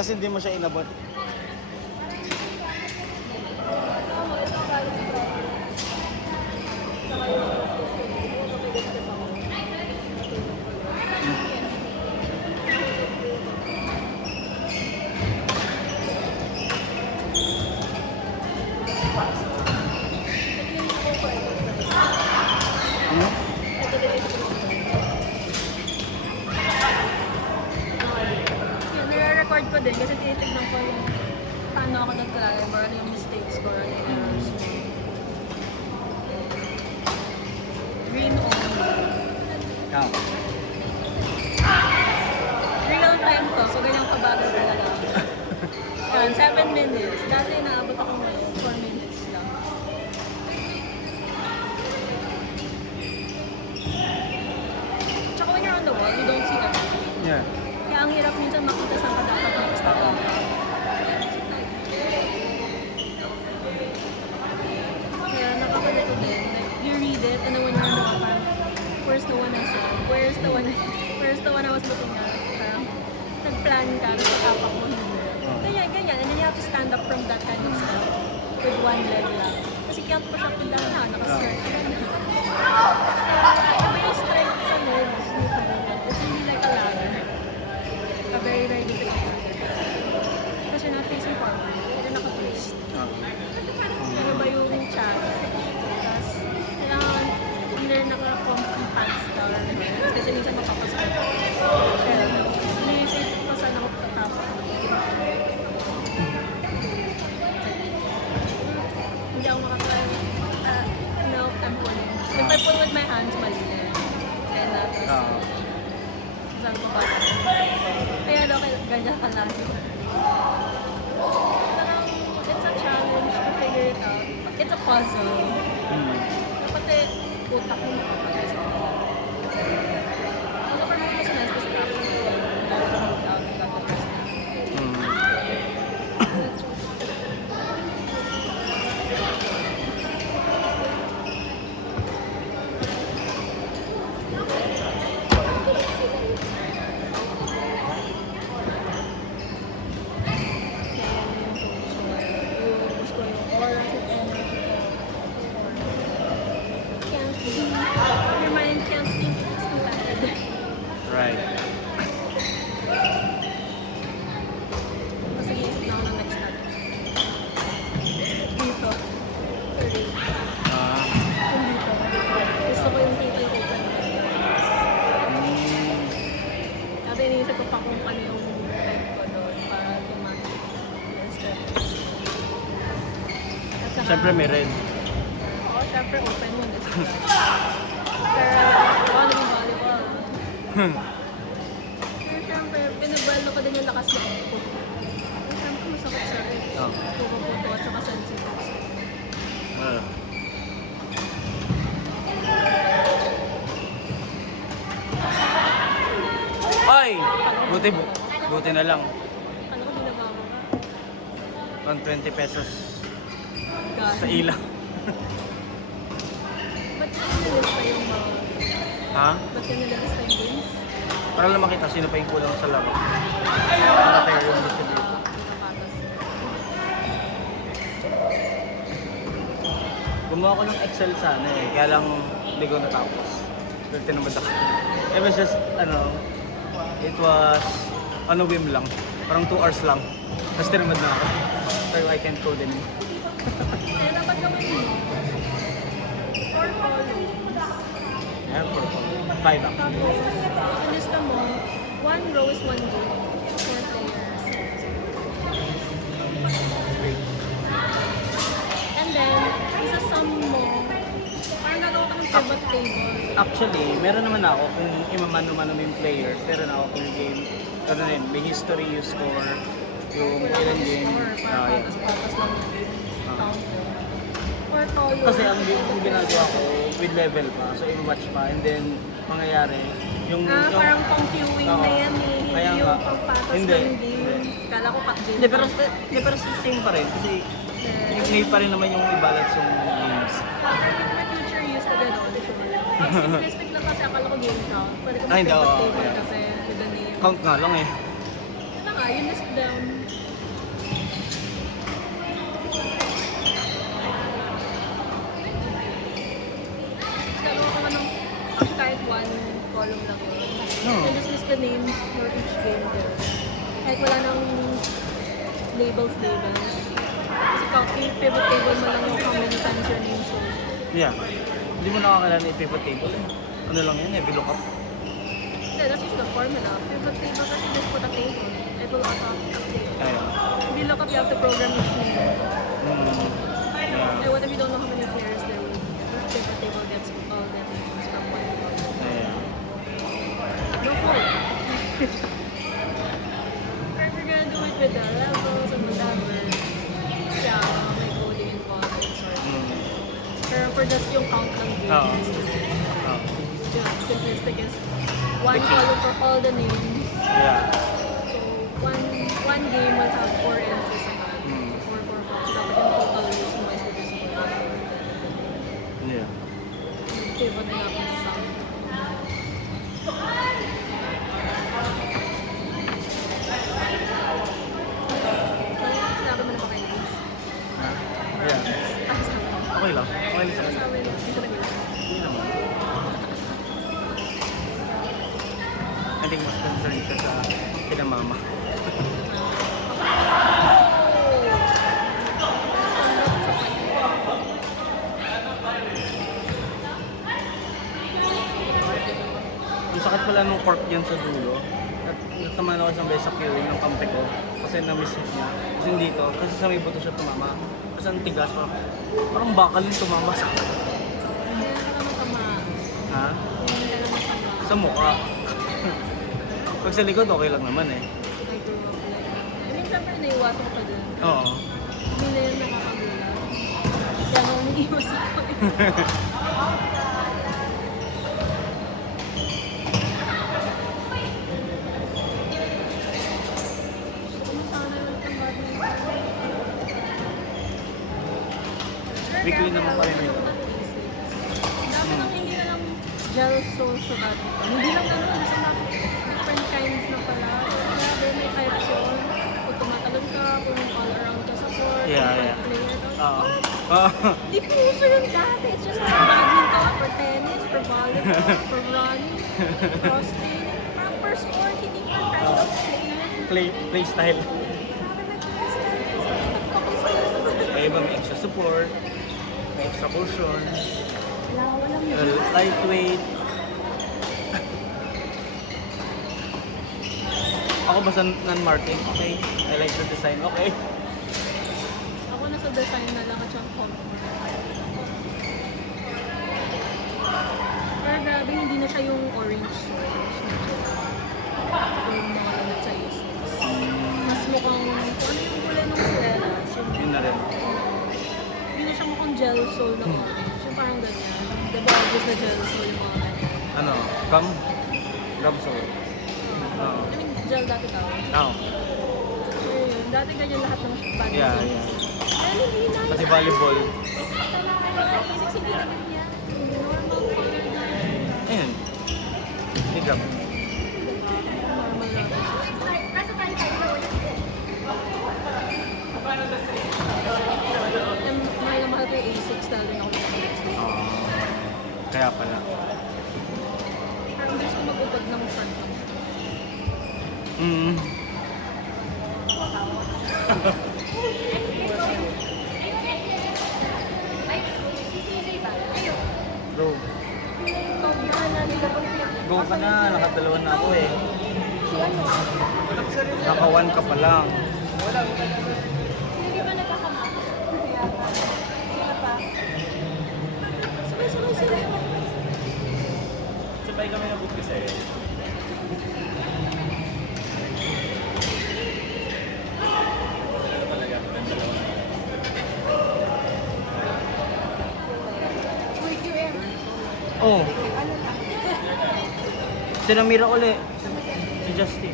Kasi hindi mo siya inabot. Nire-record ko din kasi tinitignan ko yung paano ako nag-drive or ano yung mistakes ko or ano yung errors ko. Green only. Real time to, so ganyan kabagal talaga. Yan, 7 minutes. Dati naabot ako ngayon, 4 minutes lang. Tsaka when you're on the wall, you don't see everything. Yeah. Kaya ang hirap minsan makita saan ka dapat next stop. Kaya nakakalito din. Like, you read it and then when you're on the wall, parang, where's the one I saw? Where's the one I was looking at? Parang, nag-plan ka, nagkakapak mo hindi. Ganyan. And then you have to stand up from that kind of stuff with one leg lang. Kasi can't push up and down na, naka-skirt ka na. Iba yung strength sa legs. It's really like a ladder. A very, very difficult ladder. Kasi you're not facing forward. You're naka-twist. Ano ba yung chest? Tapos, kailangan either naka-comfy pants ka or kasi minsan mapapasok. Pero, iniisip ko saan ako tatapos. Hindi ako makatry. No, I'm pulling. If I pull with my hands, mali na. Kaya tapos, saan ko ba? Kaya daw, ganyan ka lang. It's a challenge to figure it out. It's a puzzle. Pati utak mo makapag-isa. Also for me, kasi nice kasi practice ko yun. Got the first time. Your mind can't think, it's too bad. Right. Kasi iisip na ako ng next step. Dito. Sorry. Yung dito. Gusto ko yung dito yung open. Kasi iniisip ko pa kung ano yung peg ko doon para tumaki yung steps. At saka, Siyempre may red. oo, syempre open mo. Pero, ano yung volleyball? Pero syempre, pinabalo ko din yung lakas ng ko. Syempre, masakit sa rin. Pupuputo at saka sensitive. Ay! Buti na lang. Ano ko binababa ka? 120 pesos God. sa ilaw. Ba't ka nilista yung mga... Ha? Ba't ka nilista yung games? Para lang makita sino pa yung kulang sa laro. Para fair yung distribute. Kapatas. Gumawa ko ng Excel sana eh. Kaya lang hindi ko natapos. Pero tinamad ako. It was just, it was on a whim lang. Parang 2 hours lang. Tapos tinamad na ako. So I can't code anymore. Kaya dapat gawin mo. 4 columns. Yeah, 5 actually. Tapos, ilista mo, 1 row is 1 game. 4 players. And then, isa-sum mo, parang nagawa ka ng pivot table. Actually, meron naman ako kung imamano-mano mo yung players. Meron ako kung yung game. Ano rin, may history, you score, yung Wala ilang kang game. score, parang Yeah. patas-patas lang yung counter. 4 columns. Kasi ang ginagawa ko, with level pa. So, i-watch pa. And then, mangyayari, yung... Parang pang-queuing na yan eh. Kaya Hindi nga. yung pang-patas Hindi. ng games. Kala ko pa-game. Hindi, pero same pa rin. Kasi, may pa rin naman yung i-balance yung games. My future use na gano'n. Ang simplistic lang kasi akala ko game count. Pwede ko Ay, hindi, mag-pivot oo, table okay. kasi with the name. Count nga lang eh. Yun na nga, yung list down. Gagawa ko ng kahit one column lang yun. No. And just list the names for each game there. Kahit wala nang labels. Kasi pivot table mo lang yung how many times your name shows. Yeah. Hindi mo nakakailan yung pivot table eh. Ano lang yan eh, VLOOKUP. Yeah, that's just the formula. Pivot table kasi just put a table. It will update. Ayun. If you look up, you have to program each name. Yeah. And what if you don't know how many players there will be? Pivot table gets all the names from one column. Ayan. No code. Or if you're gonna do it with the levels and whatever, yeah, may coding involved and sort. Pero for just yung count ng games, Oo. Oo. just simplistic is one column for all the names. Yeah. So one game will have 4 entries agad. Mm. 4, 4, 4. So dapat yung total use mo is divisible by 4. Yeah. Pivot na ako sa sum. Sinabi mo na ba kayo guys? Yeah. Tapos na ako. Okay lang. Okay lang sa akin. Sabi na, hindi ko nag-guess. Hindi naman. I think mas concerned ka sa kinamama. Ang sakit pala nung cork yan sa dulo. At natamaan ako isang beses sa queuing ng kampe ko. Kasi na-miss hit niya. Kasi dito, kasi sa may buto siya tumama. Kasi ang tigas, parang bakal yung tumama sa Hindi na naman tama. Ha? Hindi na naman tama. Sa mukha. Pag sa likod, okay lang naman eh. I grew up like that. I mean, syempre naiwasan ko din. Oo. Hindi na yun nakakagulat. Kaya nung umiiwas ako. Gusto ko sana yung tambad na yun. Weekly naman pa rin yun. Dami nang hindi na lang gel social dati. Hindi lang ano, gusto na different kinds na pala. Grabe, may types yun. Kung tumatalon ka, kung all around ka sa court, Yeah, different yeah. player. Oo. Oo. Di po uso yun dati. It's just for badminton, for tennis, for volleyball, for running, cross training. Parang per sport, hindi per kind of player. Play style. Grabe, nag-style. May iba may extra support, may extra cushion, Walang yun. lightweight. Ako basta non-marking, okay. I like the design, okay. Ako nasa design na lang at yung comfort. Pero grabe, hindi na siya yung orange swoosh na siya. Yung mga lamit sa A6. Mas mukhang, kung ano yung kulay ng swelas, Yun na rin. hindi na siya mukhang gel sole na orange. Yung parang ganyan. Diba obvious na gel sole yung mga ganyan. Ano, gum sole. Oo. I mean, gel dati tawag. Oo. So yun, dati ganyan lahat ng band. Yeah, yeah. Pero hindi na. Pati volleyball. Sa A6 hindi na ganyan. Normal color na. Ayun. Hindi gum. Normal na. And mahal na mahal ko yung A6 dahil din ako nakakulit. Kaya pala. Parang gusto ko mag-upad ng front lang. Mm. Go. Go ka na, nakadalawa na ako eh. Naka-1 ka pa lang. Hindi ba nagkakamap? Sila pa. Sabay-sabay sila. Sabay kami na-book kasi. Oh. Si Ramira uli. Si Justin.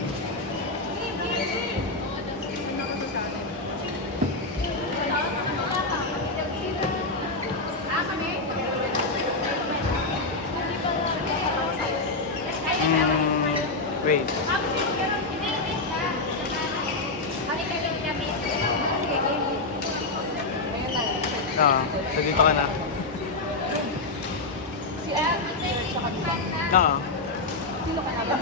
Wait. Oo, so dito ka na. Si Anne, tsaka dito. Oo. Sino ka na ba?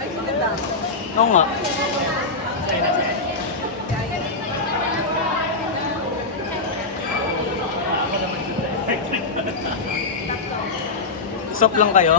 Ay, sino ba? Oo nga. Stop lang kayo.